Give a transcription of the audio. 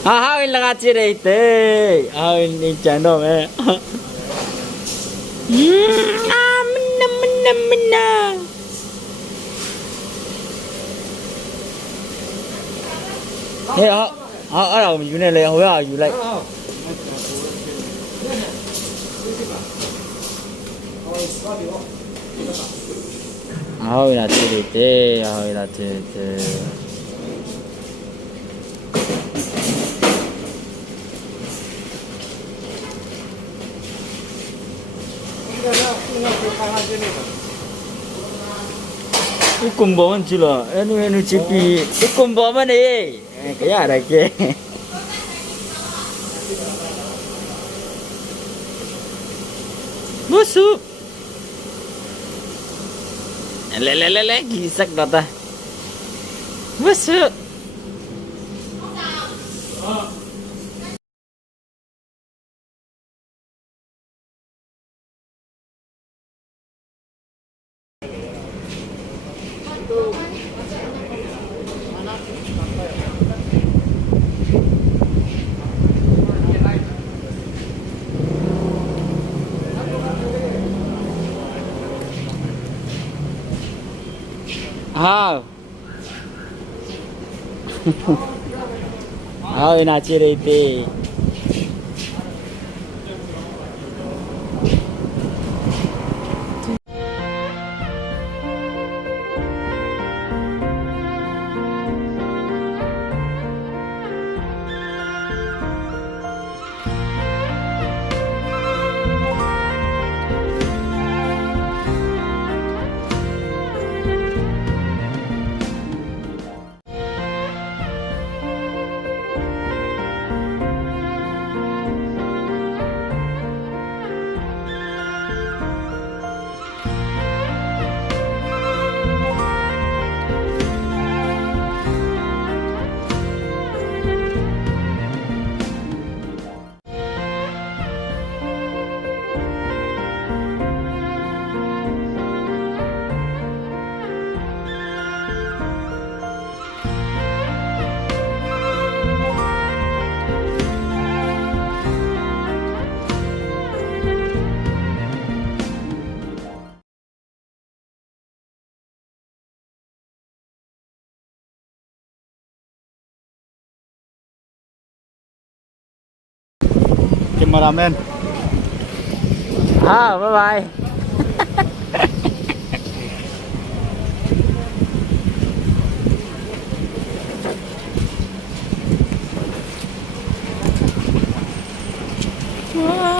Hawin lang at si Rete. Hawin ni Chano eh. Amin naman na. Hey, à, mình này lấy hồi à, lấy. Hồi là tê, hồi là tê. Ikumbaman sila. Ano chipi. Ikumbaman eh. Kaya ada ke. Busuk. Lele gisak data. Busuk. Naci Rete. Cameraman. Bye bye. Wow.